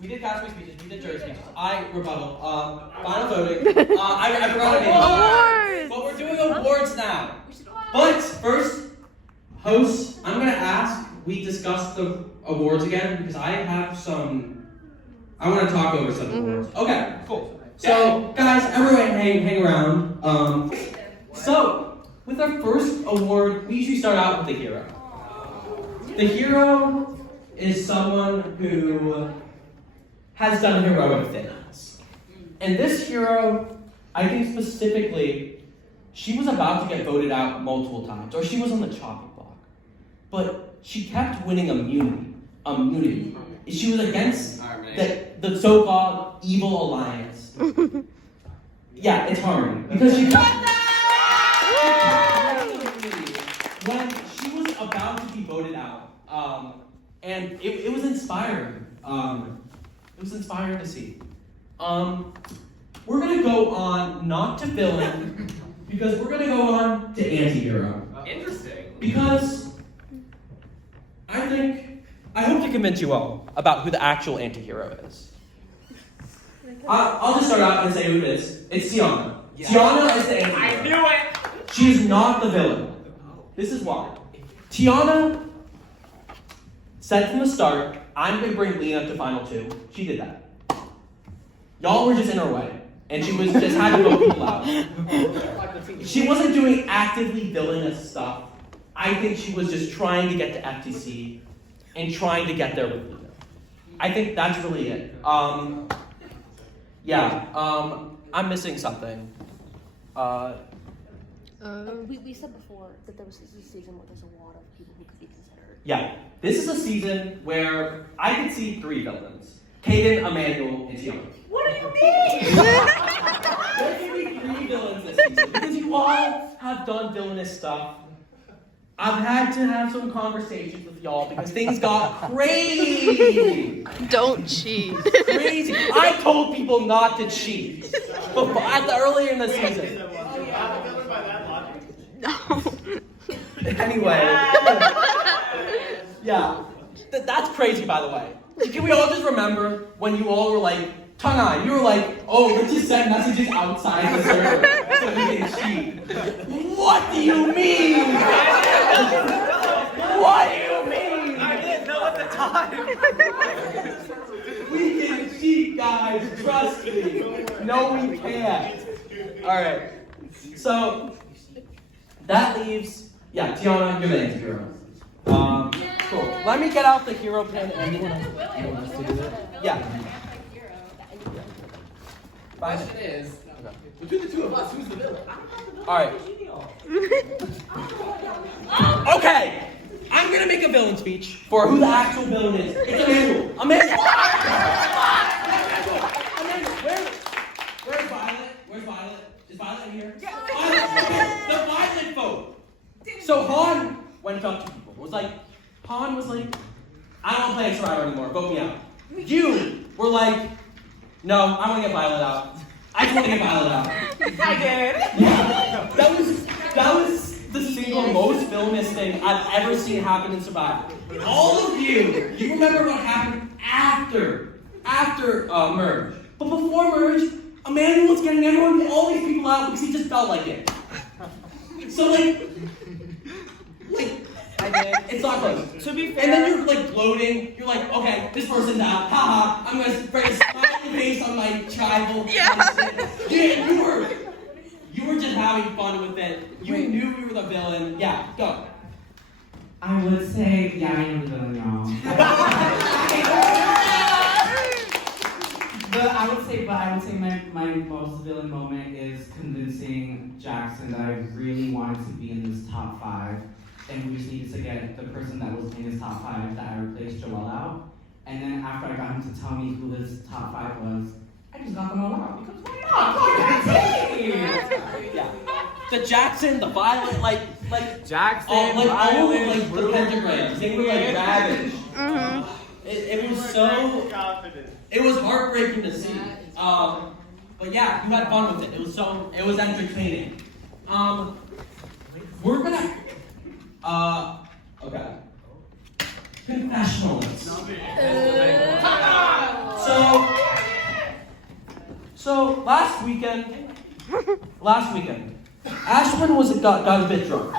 We did castaway speeches, we did jury speeches. I rebuttal. Final voting. I forgot a name. But we're doing awards now. But first, hosts, I'm gonna ask we discuss the awards again because I want to talk over some awards. Okay, cool. So guys, everyone hang around. So with our first award, we usually start out with the hero. The hero is someone who has done heroic things. And this hero, I think specifically, she was about to get voted out multiple times, or she was on the chopping block. But she kept winning immunity. She was against the so-called evil alliance. Yeah, it's Harmony. Because she kept when she was about to be voted out. And it was inspiring. It was inspiring to see. We're gonna go on not to villain, because we're gonna go on to anti-hero. Interesting. Because I hope to convince you all about who the actual anti-hero is. I'll just start out and say who it is. It's Tiana. Yeah. Tiana is the anti-hero. I knew it! She is not the villain. This is why. Tiana said from the start, I'm going to bring Lena to Final 2. She did that. Y'all were just in her way. And she was just had to vote people out. She wasn't doing actively villainous stuff. I think she was just trying to get to FTC and trying to get there with Lena. I think that's really it. I'm missing something. We said before that this is a season where there's a lot of people who could be considered. Yeah, this is a season where I could see 3 villains. Kaden, Emmanuel, and Tiana. What do you mean? There can be 3 villains this season because you all have done villainous stuff. I've had to have some conversations with y'all because things got crazy. Don't cheat. Crazy. I told people not to cheat earlier in the season. Oh yeah, villain by that logic. No. Anyway. Yeah. That's crazy, by the way. Can we all just remember when you all were like, tongue-eye, you were like, oh, let's just send messages outside the server so we can cheat. What do you mean? What do you mean? I didn't know at the time. We can cheat, guys. Trust me. No, we can't. All right. So that leaves, Tiana, you're the anti-hero. Cool. Let me get out the hero pin. Anyone else to do it? Yeah. Question is, between the two of us, who's the villain? All right. Okay. I'm gonna make a villain speech for who the actual villain is. It's Emmanuel. Emmanuel. Where's Violet? Where's Violet? Is Violet in here? Yeah. Violet. The Violet vote. So Han went up to people. Han was like, I don't want to play X-Rider anymore. Vote me out. You were like, no, I want to get Violet out. I just want to get Violet out. I did. Yeah. That was the single most villainous thing I've ever seen happen in Survivor. All of you remember what happened after Merge. But before Merge, Emmanuel was getting all these people out because he just felt like it. So I did. It's not close. To be fair. And then you're gloating. You're like, okay, this person's out. Haha. I'm gonna spray a smiley face on my tribal. Yeah. Yeah, you were just having fun with it. You knew you were the villain. Yeah, go. I would say, I am the villain, y'all. I would say my most villain moment is convincing Jackson that I really wanted to be in this top 5. And we just needed to get the person that was in his top 5 that I replaced Joel out. And then after I got him to tell me who his top 5 was, I just got them all out. Because why not? Yeah. The Jackson, the Violet, like Jackson, all Violet, of the pentagrams. They were ravaged. It was so confident. It was heartbreaking to see. But yeah, you had fun with it. It was entertaining. We're gonna okay. Confessionals. So So last weekend, Ashwin got a bit drunk.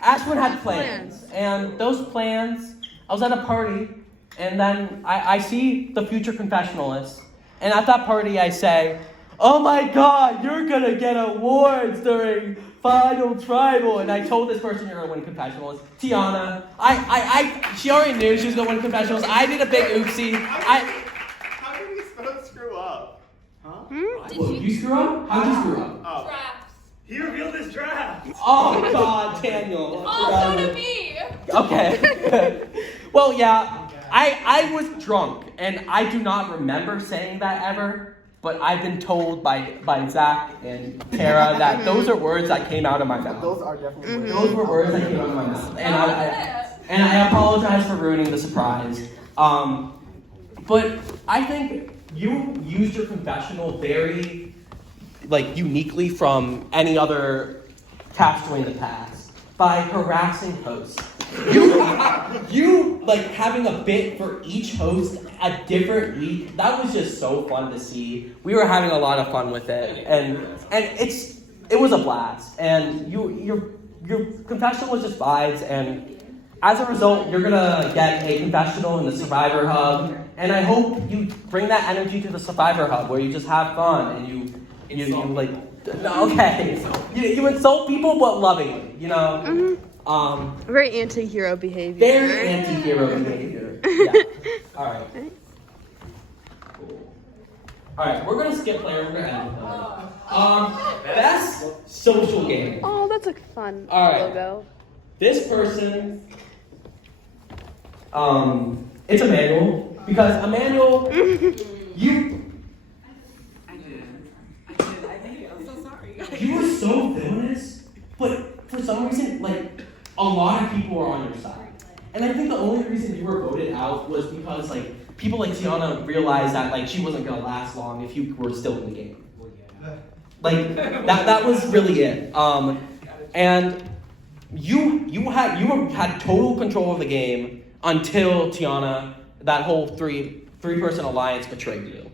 Ashwin had plans, and those plans. I was at a party, and then I see the future confessionalist, and at that party I say, "Oh my God, you're gonna get awards during Final Tribal," and I told this person you're gonna win confessionals. Tiana, she already knew she was gonna win confessionals. I did a big oopsie. How did we screw up? Huh? Well, you screw up? How'd you screw up? Oh. Traps. He revealed his draft. Oh God, Daniel. Also to me. Okay. Well, yeah, I was drunk, and I do not remember saying that ever. But I've been told by Zach and Tara that those are words that came out of my mouth. Those are definitely words. Those were words that came out of my mouth, and I apologize for ruining the surprise. But I think you used your confessional very, uniquely from any other cast in the past by harassing hosts. You having a bit for each host a different week. That was just so fun to see. We were having a lot of fun with it, and it was a blast. And your confessional was just vibes, and as a result, you're gonna get a confessional in the Survivor Hub. And I hope you bring that energy to the Survivor Hub, where you just have fun and you insult people but lovingly, you know. Very anti-hero behavior. Very anti-hero behavior. Yeah. All right. Cool. All right, we're gonna skip player. We're gonna end with player. Best social game. Oh, that's a fun All right. logo. This person. It's Emmanuel because Emmanuel, you. You were so villainous, but for some reason, a lot of people were on your side. And I think the only reason you were voted out was because, people like Tiana realized that, she wasn't gonna last long if you were still in the game. That was really it. And you had total control of the game until Tiana, that whole three-person alliance betrayed you.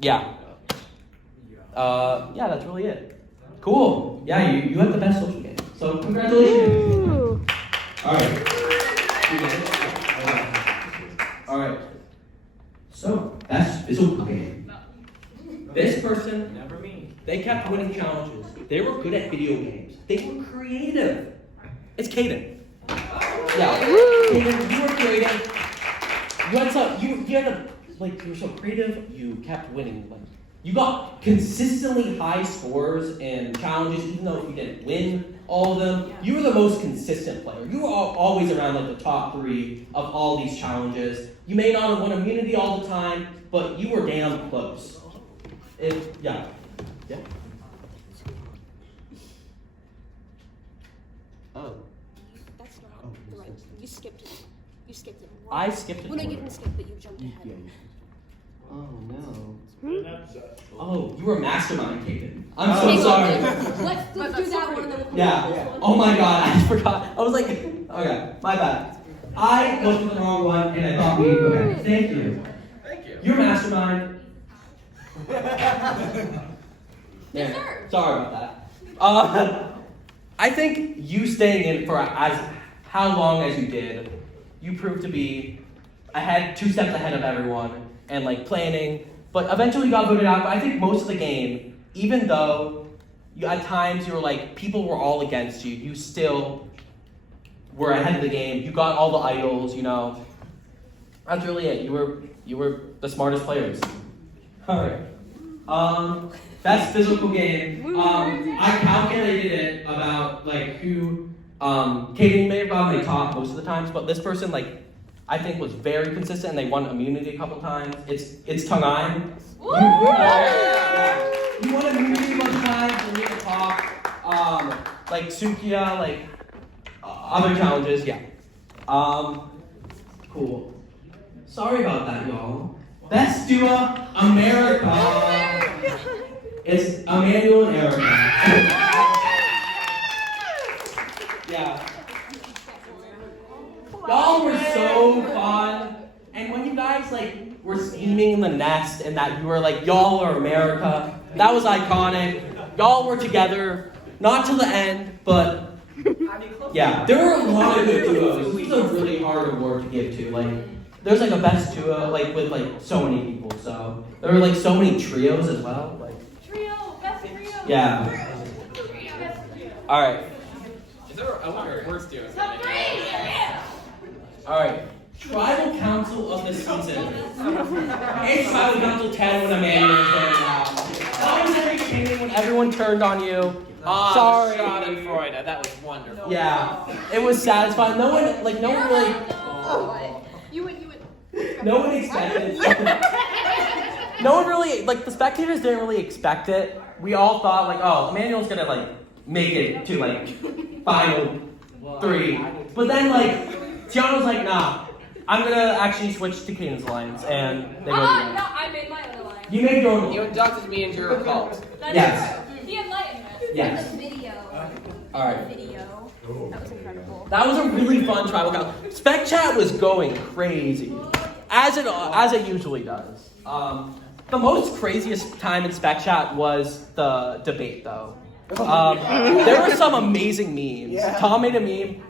Yeah. Yeah, that's really it. Cool. Yeah, you have the best social game. So congratulations. Ooh. All right. All right. So best physical game. This person, Never me. they kept winning challenges. They were good at video games. They were creative. It's Kaden. Yeah. Kaden, you were creative. You were so creative. You kept winning. You got consistently high scores in challenges, even though you didn't win all of them. You were the most consistent player. You were always around the top 3 of all these challenges. You may not have won immunity all the time, but you were damn close. Yeah. Oh. That's not the right. You skipped it. You skipped it. I skipped it. Well, no, you didn't skip, but you jumped ahead. Oh no. Oh, you were mastermind, Kaden. I'm so sorry. Let's do that one. Yeah. Oh my God, I forgot. I was like, okay, my bad. I looked at the wrong one and I thought okay. Thank you. Thank you. You're mastermind. Yes, sir. Sorry about that. I think you staying in for how long as you did, you proved to be 2 steps ahead of everyone and planning. But eventually you got voted out. But I think most of the game, even though at times you were people were all against you, you still were ahead of the game. You got all the idols, That's really it. You were the smartest players. All right. Best physical game. I calculated it about who Kaden may have gotten top most of the times, but this person I think was very consistent and they won immunity a couple times. It's Tung-Ai. You won immunity a bunch of times and you're the top. Sukiya, other challenges, yeah. Cool. Sorry about that, y'all. Best duo, America. It's Emmanuel and Erica. Yeah. Y'all were so fun. And when you guys like were scheming in the nest and that you were like, y'all are America. That was iconic. Y'all were together, not till the end, but yeah. There were a lot of good duos. This is a really hard award to give to. Like, there's like a best duo, like with like so many people. So there were like so many trios as well. Like Best trio. yeah. All right. Is there I wonder if worst duo? Top 3. All right. Tribal Council of the season. It's Tribal Council 10 when Amanda was going down. That was very exciting when everyone turned on you. Sorry. Schadenfreude. That was wonderful. Yeah, it was satisfying. No one really. No one expected. No one really, like, the spectators didn't really expect it. We all thought, like, oh, Emmanuel's gonna, like, make it to, like, final 3. But then, like, Tiana was like, nah, I'm gonna actually switch to Caden's Alliance, and they go No, together. I made my own alliance. You made your own. You inducted me into your cult. Yes. He enlightened me. Yes. The video. All right. Video. That was incredible. That was a really fun tribal council. Spec Chat was going crazy, as it usually does. The most craziest time in Spec Chat was the debate, though. There were some amazing memes. Yeah. Tom made a meme.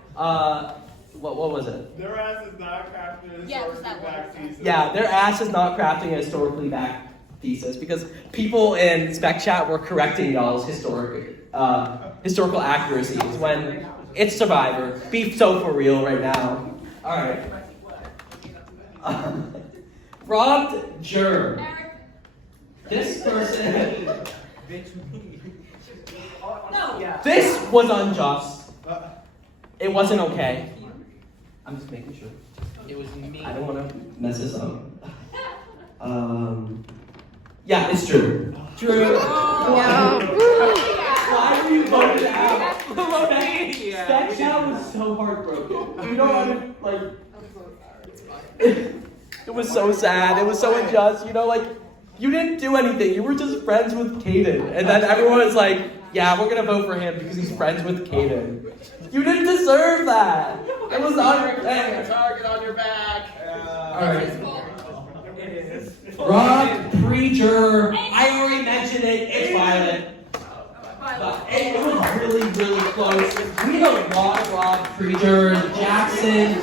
What was it? Their ass is not crafted Yeah, it was that one. thesis. Yeah, their ass is not crafting a historically backed thesis because people in Spec Chat were correcting y'all's historical accuracies when it's Survivor. Be so for real right now. All right. Robbed Germ. This person. No. This was unjust. It wasn't okay. I'm just making sure. It was me. I don't want to mess this up. Yeah, it's true. True. Why were you voted out? Spec Chat was so heartbroken. You know what? Like, it was so sad. It was so unjust. You know, like, you didn't do anything. You were just friends with Caden, and then everyone was like, "Yeah, we're gonna vote for him because he's friends with Caden." You didn't deserve that. It was unfair. Target on your back. All right. Rob Preacher. I already mentioned it. It's Violet. It was really, really close. We had a lot of Rob Preacher, Jackson.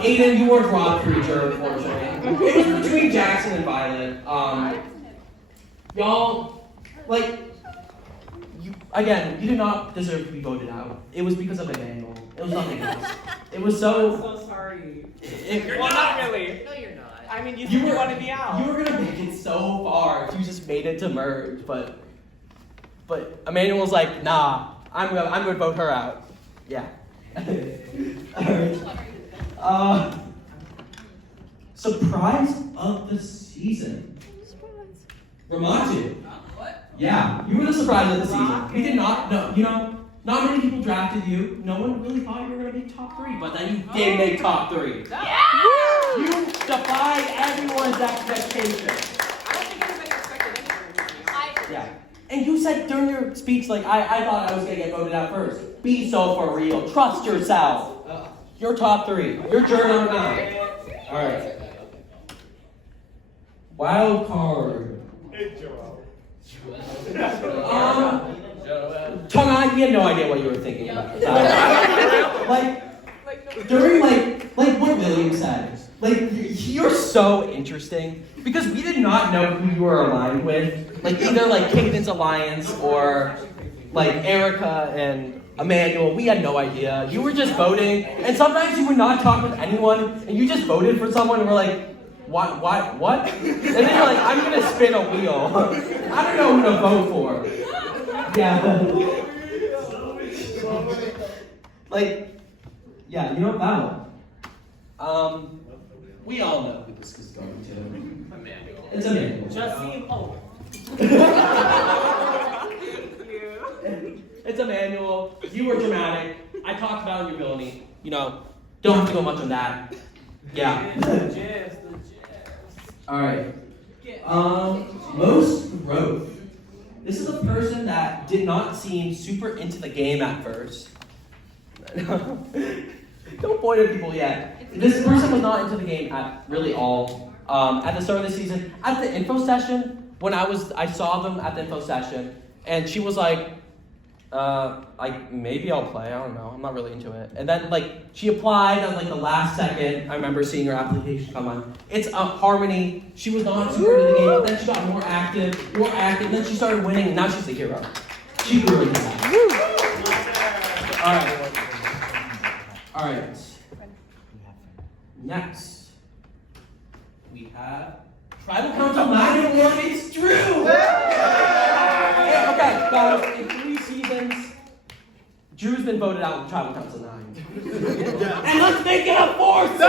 Aiden, you weren't Rob Preacher, unfortunately. It was between Jackson and Violet. Y'all, like, you did not deserve to be voted out. It was because of Emmanuel. It was nothing else. It was so. I'm so sorry. Well, not really. No, you're not. I mean, you You said you were- wanted me out. You were gonna make it so far if you just made it to merge, but Emmanuel's like, nah, I'm gonna vote her out. Yeah. Alright. Surprise of the season. Ramaju. Yeah, you were the surprise of the season. We did not know, not many people drafted you. No one really thought you were gonna be top 3, but then you did make top 3. You defied everyone's expectations. I don't think anybody expected anything from me. Yeah. And you said during your speech, like, I thought I was gonna get voted out first. Be so for real. Trust yourself. You're top 3. You're journal now. Alright. Wild card. Hey, Joel. Tonga, we had no idea what you were thinking about. During what William said, you're so interesting because we did not know who you were aligned with, either Caden's alliance or Erica and Emmanuel. We had no idea. You were just voting, and sometimes you would not talk with anyone, and you just voted for someone, and we're like, what? And then you're like, I'm gonna spin a wheel. I don't know who to vote for. Yeah. You know Val. We all know who this is going to. Emmanuel. It's Emmanuel. Justine, oh. It's Emmanuel. You were dramatic. I talked about your ability. Don't have to go much on that. Yeah. Alright. Most growth. This is a person that did not seem super into the game at first. Don't point at people yet. This person was not into the game at really all. at the start of the season, at the info session, when I saw them at the info session, and she was like, maybe I'll play, I don't know, I'm not really into it. And then, she applied on, the last second. I remember seeing her application come on. It's Harmony. She was not super into the game, but then she got more active, and then she started winning, and now she's the hero. She grew into that. All right. Next, we have Tribal Council 9 Award. It's Drew! Okay, guys, in 3 seasons, Drew's been voted out with Tribal Council 9. And let's make it a 4th season!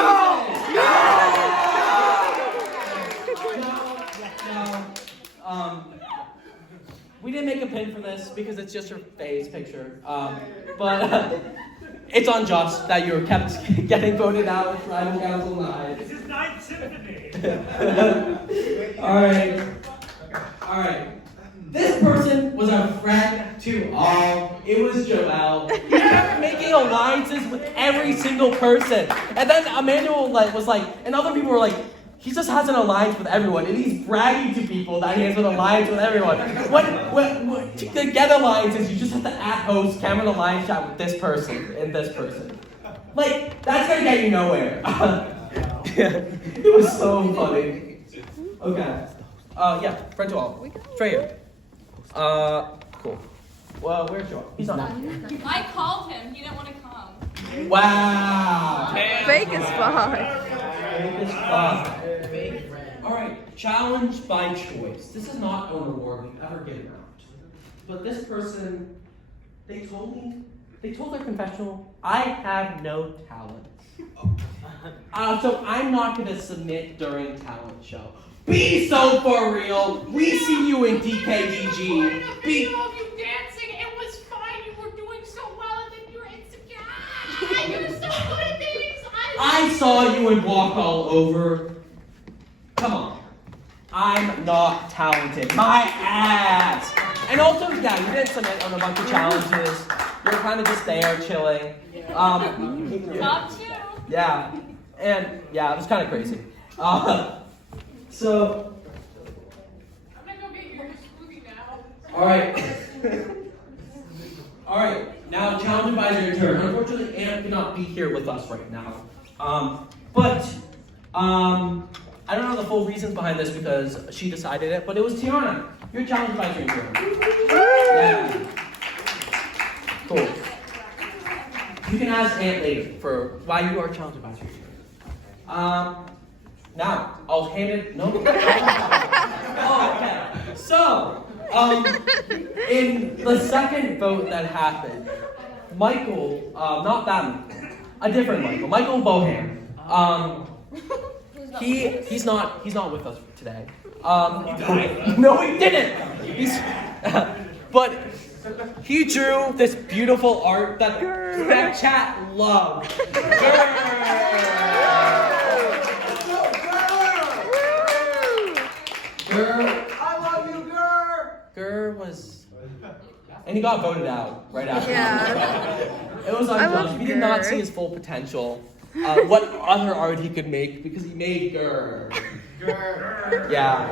No. We didn't make a pin for this because it's just her face picture. But it's unjust that you're kept getting voted out with Tribal Council 9. This is Ninth Symphony. All right. This person was a friend to all. It was Joel. He kept making alliances with every single person. And then Emmanuel was like, and other people were like, he just has an alliance with everyone, and he's bragging to people that he has an alliance with everyone. To get alliances, you just have to @host Cameron alliance chat with this person and this person. That's gonna get you nowhere. It was so funny. Okay. Yeah, friend to all. Straight here. Cool. Well, where's Joel? He's not. I called him. He didn't want to come. Wow. Fake as fuck. Fake as fuck. All right, challenge by choice. This is not an award we've ever given out. But this person, they told their confessional, I have no talent. So I'm not going to submit during talent show. Be so for real. We see you in DKDG. Be. Of you dancing, it was fine. You were doing so well, and then you were insecure. You're so good at things. I saw you in Walk All Over. Come on. I'm not talented. My ass. And also, yeah, you didn't submit on a bunch of challenges. You're kind of just there chilling. Top 2. Yeah. And yeah, it was kind of crazy. So. I'm gonna go get your smoothie now. All right. Now, challenge advisor your turn. Unfortunately, Anne cannot be here with us right now. But I don't know the full reasons behind this because she decided it, but it was Tiana. Your challenge advisor your turn. Yeah. Cool. You can ask Aunt later for why you are challenge advisor. Now I'll hand it. No. Oh, okay. So, in the second vote that happened, Michael, not that Michael, a different Michael Bohan. He's not with us today. No, he didn't. But he drew this beautiful art that chat loved. I love you, girl. Gur was, and he got voted out right after. Yeah. It was unjust. We did not see his full potential. What other art he could make because he made Gur. Yeah.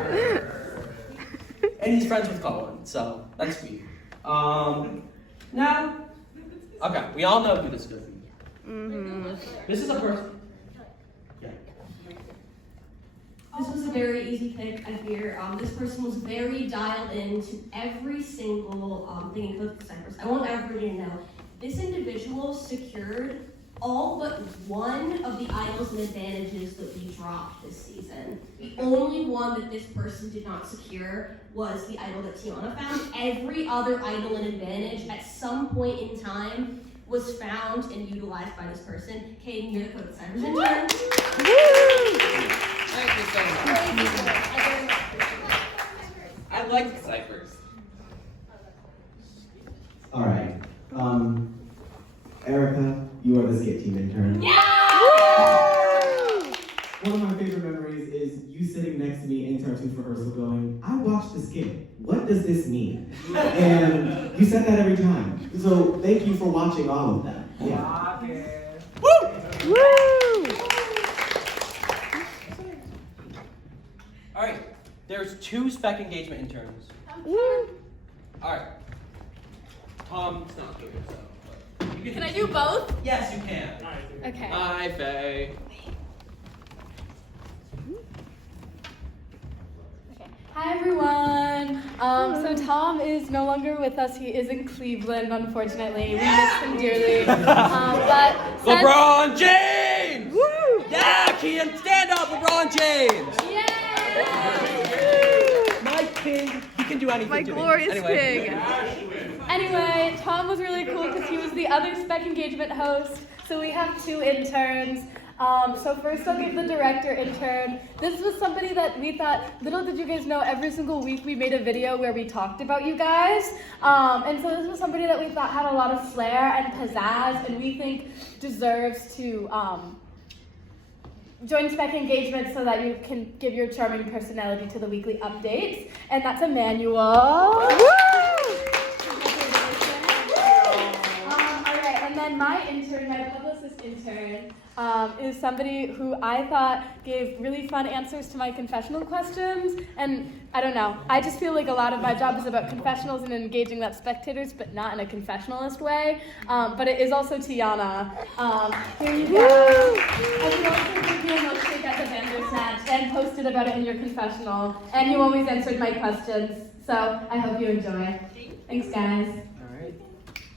And he's friends with Colin, so that's sweet. Now, okay, we all know who this is going to be. Mm-hmm. This is a person. Yeah. This was a very easy pick, I fear. This person was very dialed into every single thing in Code Cypress. I want everybody to know. This individual secured all but one of the idols and advantages that we dropped this season. The only one that this person did not secure was the idol that Tiana found. Every other idol and advantage at some point in time was found and utilized by this person. Caden, you're the Code Cypress intern. Thank you so much. I like the ciphers. All right. Erica, you are the skit team intern. One of my favorite memories is you sitting next to me in intern 2 rehearsal going, I watched the skit. What does this mean? And you said that every time. So thank you for watching all of them. Yeah. Woo! there's 2 spec engagement interns. Woo. All right. Tom's not here, so. You Can I do both? Yes, you can. Okay. Hi, Faye. Hi everyone. So Tom is no longer with us. He is in Cleveland, unfortunately. We miss him dearly. But since- LeBron James! Woo. Yeah, Kian, stand up, LeBron James! Yay! My king, he can do anything My to me. glorious Anyway. king. Anyway, Tom was really cool because he was the other spec engagement host. So we have 2 interns. So first I'll give the director intern. This was somebody that we thought, little did you guys know, every single week we made a video where we talked about you guys. And so this was somebody that we thought had a lot of flair and pizzazz and we think deserves to join spec engagement so that you can give your charming personality to the weekly updates. And that's Emmanuel. Alright, and then my intern, my publicist intern, is somebody who I thought gave really fun answers to my confessional questions. And I don't know, I just feel like a lot of my job is about confessionals and engaging that spectators, but not in a confessionalist way. But it is also Tiana. Here you go. And you also gave me a milkshake at the Bandersnatch and posted about it in your confessional. And you always answered my questions. So I hope you enjoy. Thanks, guys.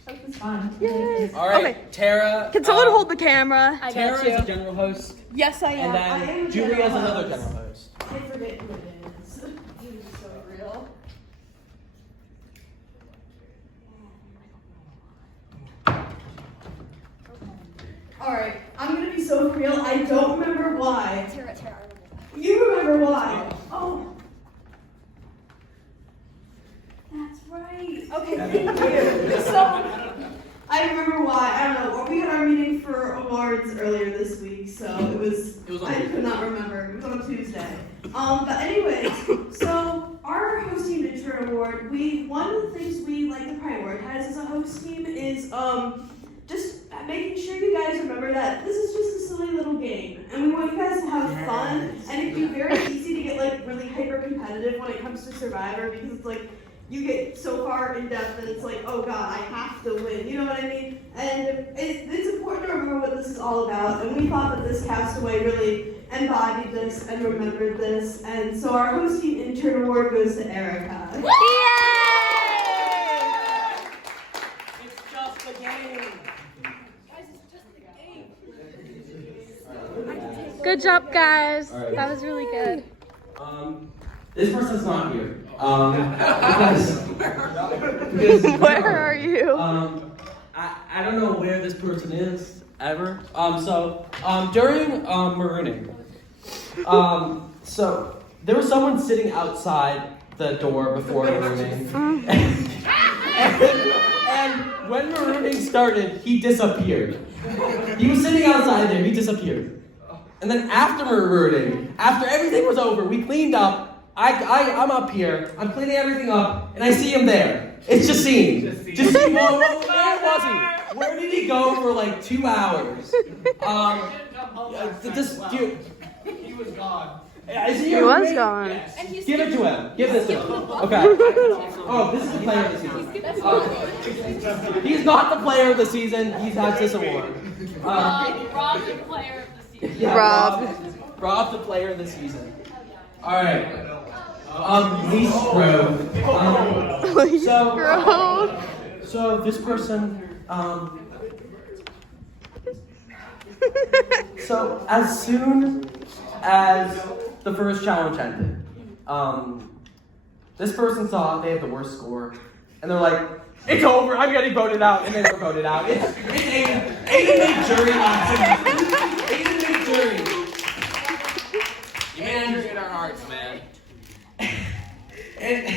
This was fun. Yay. All right, Okay. Tara. Can someone hold the camera? I Tara got is you. the general host, Yes, I am. and I am then Julie is general another host. general host. I forget who it is. It's so real. Alright, I'm gonna be so real. I don't remember why. Tara. You remember why? Oh. That's right. Okay, thank you. So, I remember why. I don't know. We had our meeting for awards earlier this week, so it was on I could not remember. It was on a Tuesday. But anyways, so our host team intern award, one of the things we like to prioritize as a host team is just making sure you guys remember that this is just a silly little game, and we want you guys to have fun. And it'd be very easy to get like really hyper competitive when it comes to Survivor because it's like you get so far in depth that it's like, oh god, I have to win. You know what I mean? And it's important to remember what this is all about. And we thought that this castaway really embodied this and remembered this. And so our host team intern award goes to Erica. Yay! It's just a game. Good job, guys. All right. That was really good. This person's not here. Because Where are you? I don't know where this person is ever. During marooning, so there was someone sitting outside the door before marooning, and when marooning started, he disappeared. He was sitting outside there. He disappeared. And then after marooning, after everything was over, we cleaned up. I'm up here. I'm cleaning everything up, and I see him there. It's Justine. Justine, where was he? Where did he go for like 2 hours? He was gone. Is He was gone. And he's Give it to him. Give this to him. Okay. Oh, this is the player of the season. He's not the player of the season. He has this award. Rob the player of the season. Yeah, Rob. Rob the player of the season. All right. Least growth. So this person, so as soon as the first challenge ended, this person saw they had the worst score, and they're like, "It's over. I'm getting voted out," and they were voted out. It's Aiden made jury last night. Aiden made jury. You made it in our hearts, man. And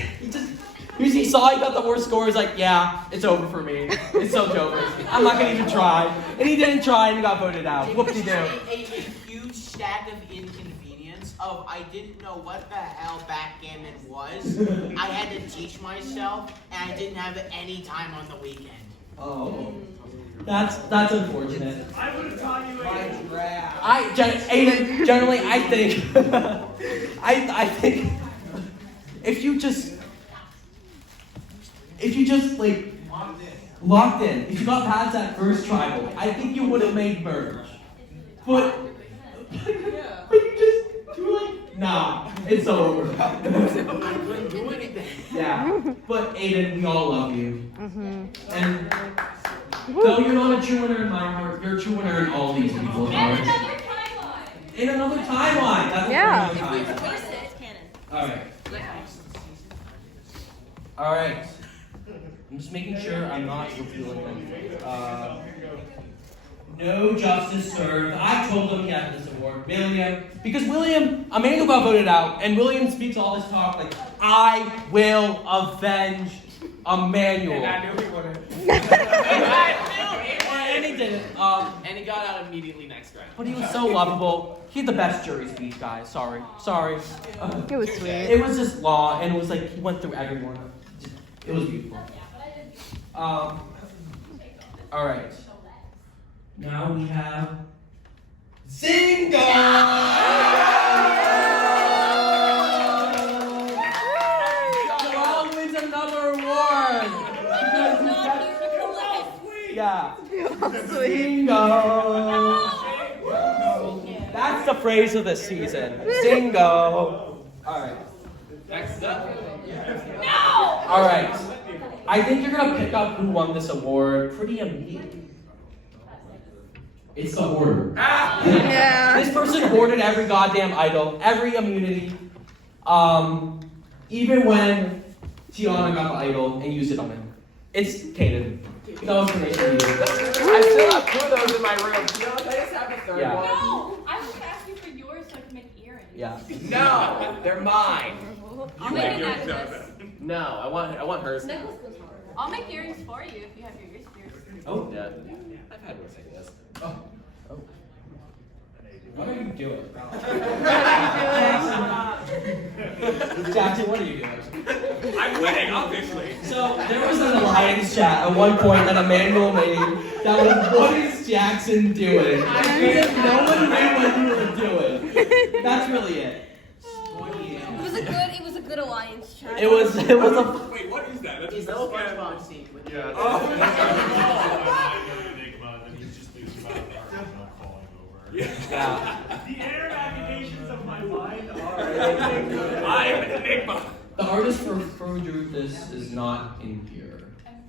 he saw he got the worst score. He's like, yeah, it's over for me. It's so over. I'm not gonna even try. And he didn't try, and he got voted out. Whoop-de-doo. A huge stack of inconvenience of I didn't know what the hell backgammon was. I had to teach myself, and I didn't have any time on the weekend. Oh, that's unfortunate. I would have taught you Aiden, generally, I think, I think if you just like locked in, if you got past that first tribal, I think you would have made merge. But you were like, nah, it's over. I couldn't do anything. Yeah, but Aiden, we all love you. And though you're not a true winner in my heart, you're a true winner in all these people's hearts. In another timeline. That's Yeah. another timeline. Alright. Alright. I'm just making sure I'm not revealing anything. No justice served. I told him he had this award. William. Because William, Emmanuel got voted out, and William speaks all this talk like, I will avenge Emmanuel. And I knew he wouldn't. And he didn't. And he got out immediately next round. But he was so lovable. He had the best jury speech, guys. Sorry. It was sweet. It was just law, and it was like he went through everyone. It was beautiful. All right. Now we have Zingo. Joel wins another award. Yeah. Zingo. That's the phrase of the season. Zingo. All right. Next up. No! All right. I think you're gonna pick up who won this award pretty immediately. It's the hoarder. Yeah. This person hoarded every goddamn idol, every immunity, even when Tiana got the idol and used it on him. It's Kaden. That was information you. I still have 2 of those in my room. No, I just have a 3rd Yeah. one. No! I was asking for yours so I can make earrings. Yeah. No, they're mine. I'll make a necklace. No, I want hers. I'll make earrings for you if you have your ears pierced. Oh. Yeah. I've had one say this. Oh. What are you doing? Jackson, what are you doing? I'm winning, obviously. So there was an alliance chat at one point that Emmanuel made that was, what is Jackson doing? Because no one knew what you were doing. That's really it. It was a good alliance chat. It was a Wait, what is that? That's He's just no a scam. SpongeBob scene with Yeah. Oh. yeah. The inner navigations of my mind are. I am an enigma. The artist for drew this is not in here.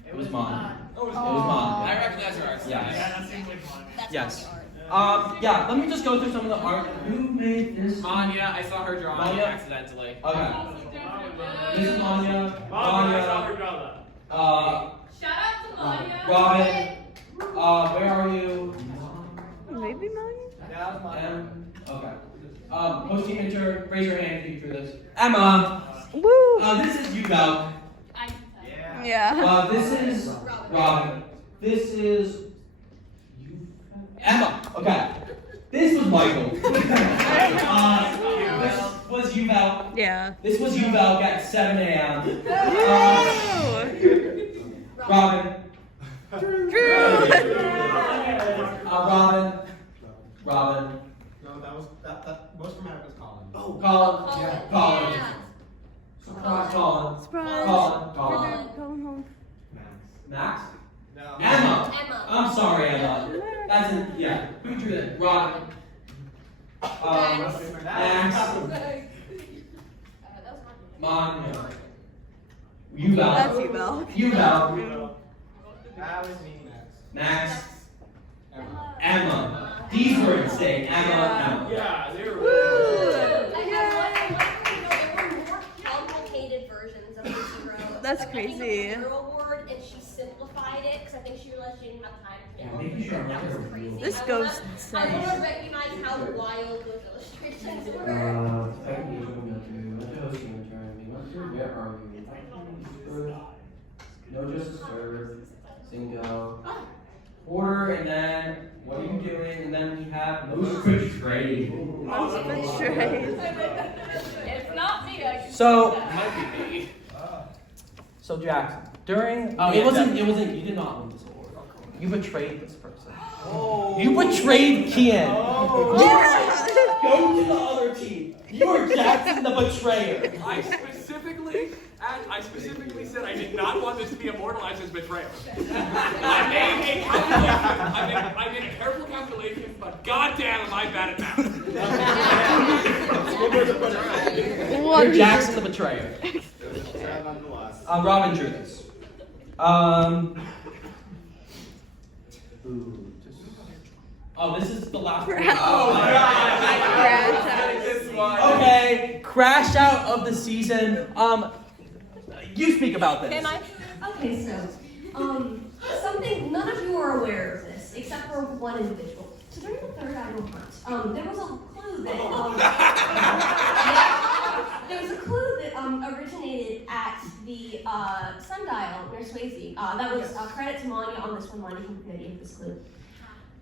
It was mine. It was mine. I recognize your art. Yes. That seems like mine. Yes. Yeah, let me just go through some of the art. Who made this? Anya, I saw her drawing Manya? accidentally. Okay. This is Anya. Anya. Shout out to Maya. Robin. Where are you? Maybe mine? Okay. Post team intern, raise your hand if you drew this. Emma. Woo! This is you, Val. I can tell. Yeah. This is Robin. This is Emma. Okay. This was Michael. This was you, Val. Yeah. This was you, Val, at 7 a.m. Woo! Robin. Drew! Robin. No, that most dramatic was Colin. Oh, Colin. Colin. Yeah. Colin. Surprise. Colin. Going home. Max? No. Emma. Emma. I'm sorry, Emma. That's it. Yeah. Who drew that? Robin. Max. Manya. You, Val. That's you, Val. You, Val. That was me, Max. Emma. These were insane. Emma. Yeah, they were. Woo! There were more complicated versions of the zero. That's I think crazy. it was a zero award, and she simplified it because I think she realized she didn't have time to Yeah, do making sure I'm That not was gonna crazy. reveal. This I goes wanna- I insane. want to recognize how wild those illustrations were. Where are you? No justice served. Zingo. Order, and then what are you doing? And then we have most betrayed. Most betrayed. It's not me. I can So- see that. Might be me. So Jackson, during Oh, it yeah, wasn't definitely. you did not win this award. You betrayed this person. Oh. You betrayed Kian. Yeah. Go to the other team. You are Jackson the betrayer. I specifically I specifically said I did not want this to be immortalized as betrayal. I made a careful calculation, but goddamn am I bad at math. You're Jackson the betrayer. Robin drew this. Oh, this is the last one. Oh my god. Okay, crash out of the season. You speak about this. Can I? Okay, so, something, none of you are aware of this, except for one individual. So during the third annual hunt, there was a clue that, there was a clue that, originated at the, sundial near Swayze. That was, credit to Manya on this one. Manya can give this clue.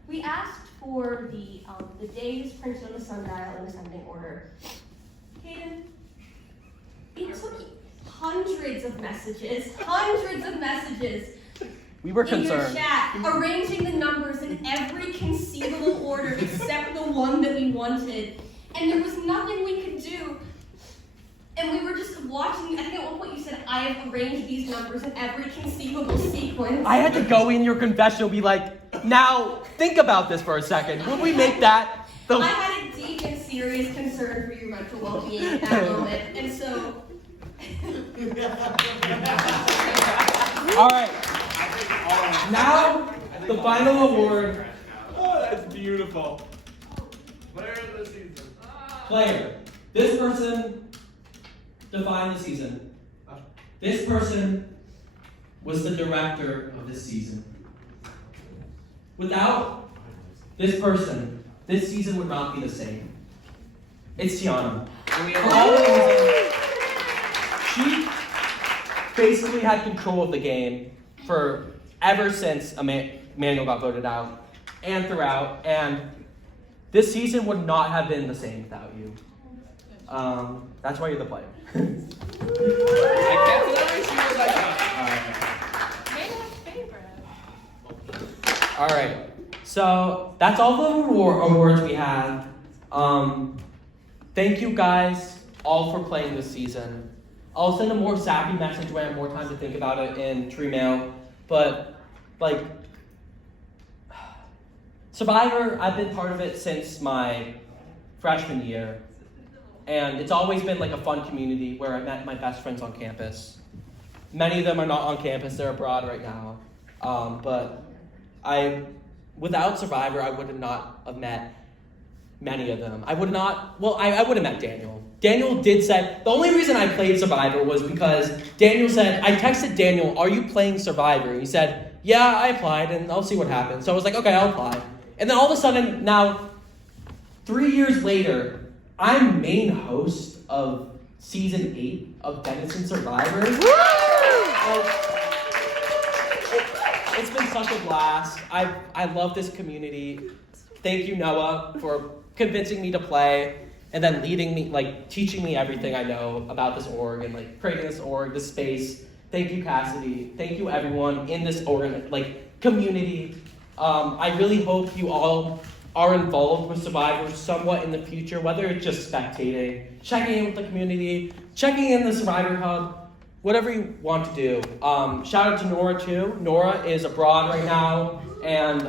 We asked for the days printed on the sundial in ascending order. Hayden, it took hundreds of messages We were in concerned. your chat, arranging the numbers in every conceivable order except the one that we wanted. And there was nothing we could do. And we were just watching. I think at one point you said, I have arranged these numbers in every conceivable sequence. I had to go in your confessional and be like, now think about this for a second. Would we make that the... I had a deep and serious concern for your mental well-being at that moment. And so... All right. Now, the final award. Oh, that's beautiful. Player of the season. Player. This person defined the season. This person was the director of this season. Without this person, this season would not be the same. It's Tiana. For all the reasons, she basically had control of the game for ever since Emmanuel got voted out and throughout, and this season would not have been the same without you. That's why you're the player. I can't believe she was like All right. So that's all the awards we have. Thank you guys all for playing this season. I'll send a more sappy message when I have more time to think about it in Tree Mail. But like Survivor, I've been part of it since my freshman year. And it's always been like a fun community where I met my best friends on campus. Many of them are not on campus, they're abroad right now. But without Survivor, I would not have met many of them. I would have met Daniel. Daniel did say, the only reason I played Survivor was because Daniel said, I texted Daniel, are you playing Survivor? And he said, yeah, I applied and I'll see what happens. So I was like, okay, I'll apply. And then all of a sudden, now, 3 years later, I'm main host of season 8 of Denison Survivor. It's been such a blast. I love this community. Thank you, Noah, for convincing me to play and then leading me, like teaching me everything I know about this org and like creating this org, this space. Thank you, Cassidy. Thank you, everyone in this org, like community. I really hope you all are involved with Survivor somewhat in the future, whether it's just spectating, checking in with the community, checking in the Survivor Hub, whatever you want to do. Shout out to Nora too. Nora is abroad right now, and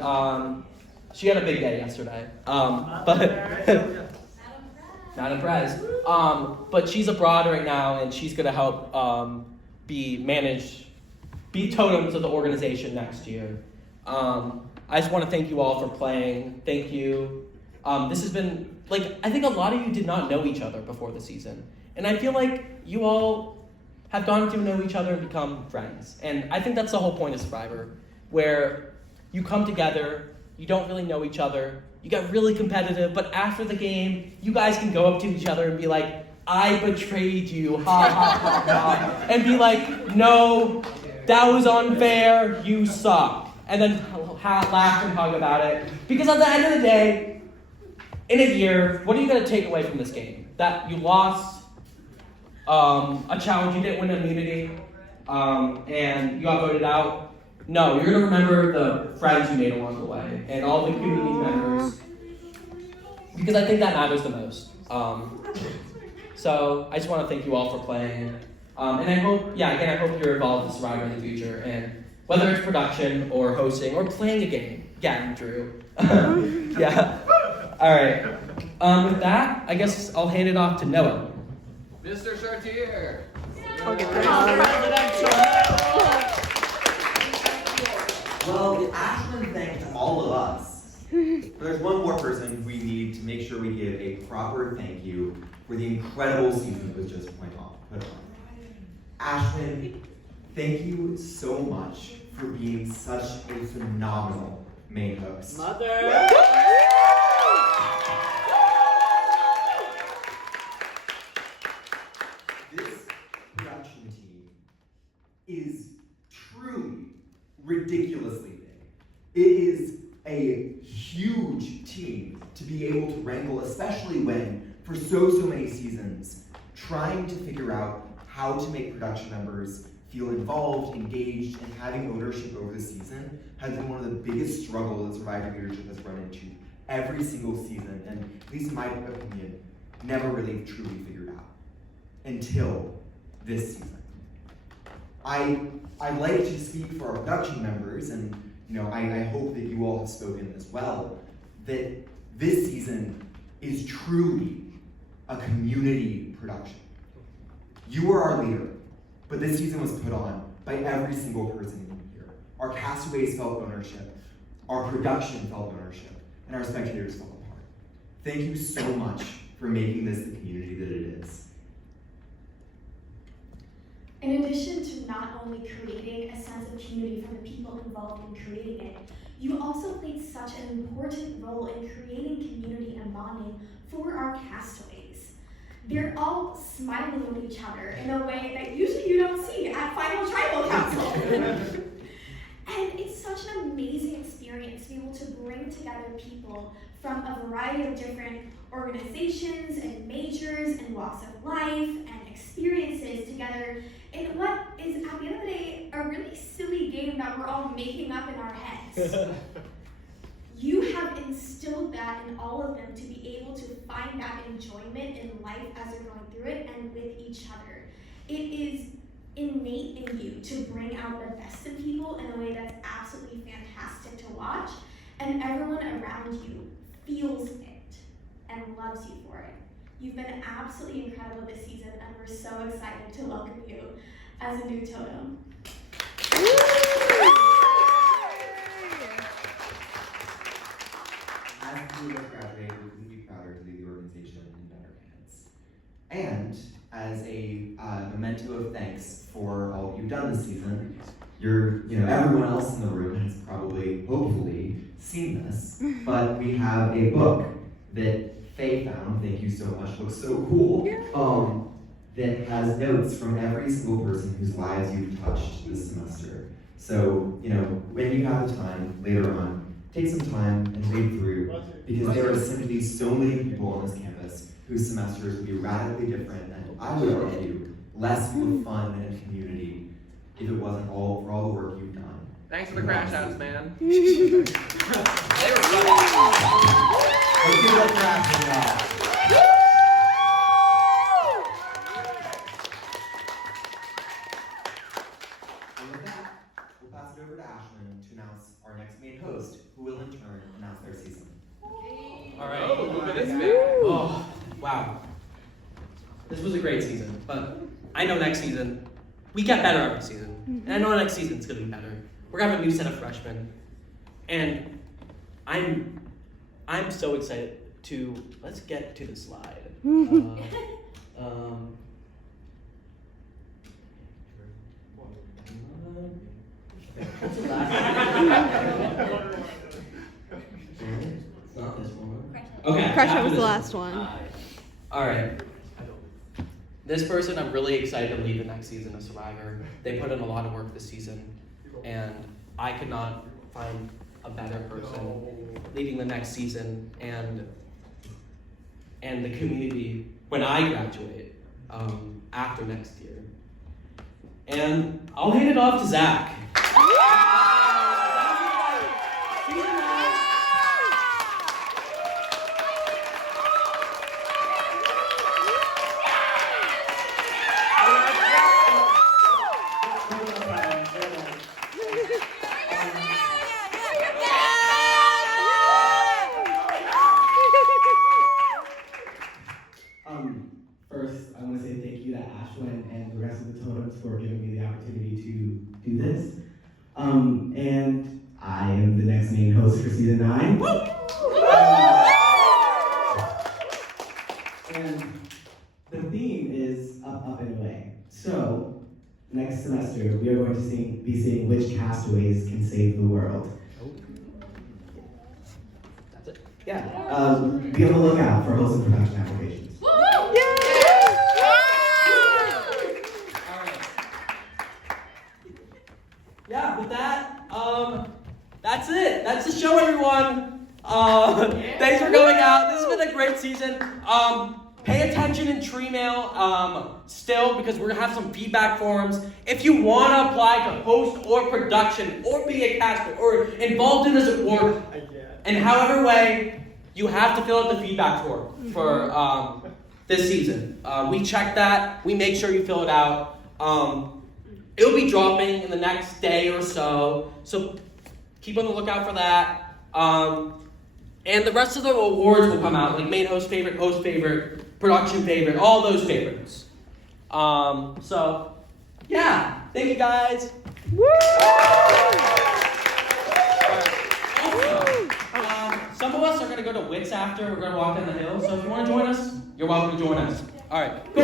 she had a big day yesterday. But not impressed. But she's abroad right now, and she's gonna help be totem to the organization next year. I just want to thank you all for playing. Thank you. This has been, I think a lot of you did not know each other before the season. And I feel like you all have gotten to know each other and become friends. And I think that's the whole point of Survivor, where you come together, you don't really know each other, you get really competitive, but after the game, you guys can go up to each other and be like, I betrayed you, ha ha ha ha. And be like, no, that was unfair, you suck. And then laugh and hug about it. Because at the end of the day, in a year, what are you going to take away from this game? That you lost a challenge, you didn't win immunity, and you got voted out? No, you're going to remember the friends you made along the way, and all the community members. Because I think that matters the most. So I just want to thank you all for playing. And I hope, again, I hope you're involved with Survivor in the future, and whether it's production or hosting or playing a game. Yeah, Drew. Yeah. All right. With that, I guess I'll hand it off to Noah. Mr. Chartier. I'll get that Well, Ashland thanked all of us. But there's one more person we need to make sure we give a proper thank you for the incredible season that was just put on. Ashland, thank you so much for being such a phenomenal main host. Mother! This production team is truly ridiculously big. It is a huge team to be able to wrangle, especially when, for so many seasons, trying to figure out how to make production members feel involved, engaged, and having ownership over the season has been one of the biggest struggles that Survivor leadership has run into every single season, and at least in my opinion, never really truly figured out until this season. I'd like to speak for our production members, and I hope that you all have spoken as well, that this season is truly a community production. You are our leader, but this season was put on by every single person here. Our castaways felt ownership, our production felt ownership, and our spectators felt a part. Thank you so much for making this the community that it is. In addition to not only creating a sense of community for the people involved in creating it, you also played such an important role in creating community and bonding for our castaways. They're all smiling at each other in a way that usually you don't see at Final Tribal Council. And it's such an amazing experience to be able to bring together people from a variety of different organizations and majors and walks of life and experiences together in what is, at the end of the day, a really silly game that we're all making up in our heads. You have instilled that in all of them to be able to find that enjoyment in life as they're going through it and with each other. It is innate in you to bring out the best in people in a way that's absolutely fantastic to watch, and everyone around you feels it and loves you for it. You've been absolutely incredible this season, and we're so excited to welcome you as a new totem. As we graduate, we're completely prouder to lead the organization in better hands. And as a memento of thanks for all that you've done this season, everyone else in the room has probably, hopefully, seen this, but we have a book that Faye found, thank you so much, looks so cool, that has notes from every single person whose lives you've touched this semester. So, when you have the time later on, take some time and read through, because there are simply so many people on this campus whose semesters would be radically different, and I would argue, less full of fun and community if it wasn't all for all the work you've done. Thanks for the crash outs, man. They were fun. Let's give it up for Ashland, y'all. And with that, we'll pass it over to Ashland to announce our next main host, who will in turn announce their season. All right. Oh, look at this man. Oh, wow. This was a great season, but I know next season, we get better every season. And I know next season's gonna be better. We're gonna have a new set of freshmen. And I'm so excited to, let's get to the slide. What's the last one? It's not this one. Okay. Crush after was the this last one. All right. This person, I'm really excited to lead the next season of Survivor. They put in a lot of work this season, and I could not find a better person leading the next season and the community when I graduate after next year. And I'll hand it off to Zach. and the rest of the totems for giving me the opportunity to do this. And I am the next main host for season 9. And the theme is up, and away. So, next semester, we are going to be seeing which castaways can save the world. That's it. Yeah. Be on the lookout for host and production applications. Yeah, with that, that's it. That's the show, everyone. Thanks for coming out. This has been a great season. Pay attention in tree mail still, because we're gonna have some feedback forums. If you want to apply to host or production or be a caster or involved in this award in however way, you have to fill out the feedback form for this season. We check that. We make sure you fill it out. It'll be dropping in the next day or so keep on the lookout for that. And the rest of the awards will come out, like main host favorite, production favorite, all those favorites. So, yeah, thank you guys. Woo! Some of us are going to go to Wits after. We're going to walk down the hill. So if you want to join us, you're welcome to join us. All right, cool.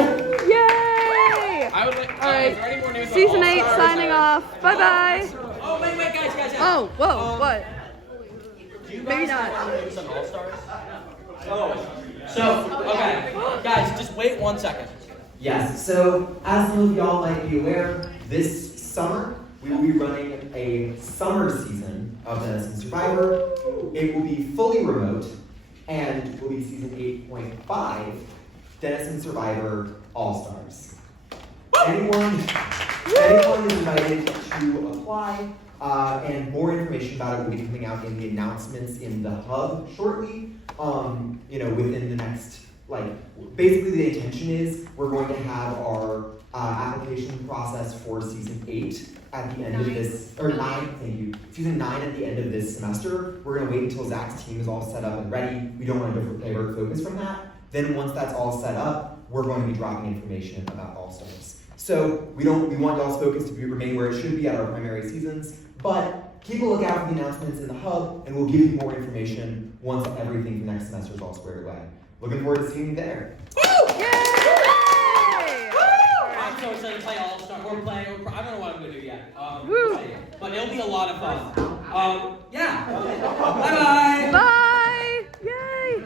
Yay! I would like. All right. Is there any more news on Season 8 All-Stars signing off. Bye bye. Oh, wait, guys. Oh, whoa, what? Do you Maybe guys not. want to do some All-Stars? Oh. So, okay. Guys, just wait 1 second. Yes, so as some of y'all might be aware, this summer we will be running a summer season of Denison Survivor. It will be fully remote and will be season 8.5, Denison Survivor All-Stars. Anyone is invited to apply, and more information about it will be coming out in the announcements in the hub shortly. Within the next, basically the intention is we're going to have our application process for season 8 at the end of this, or 9, thank you, season 9 at the end of this semester. We're gonna wait until Zach's team is all set up and ready. We don't want to divert focus from that. Then once that's all set up, we're going to be dropping information about All-Stars. So we want y'all's focus to remain where it should be at our primary seasons, but keep a lookout for the announcements in the hub, and we'll give you more information once everything for next semester is all squared away. Looking forward to seeing you there. Yay! I'm so excited to play All-Star, I don't know what I'm going to do yet. Woo! But it'll be a lot of fun. Yeah. Bye-bye.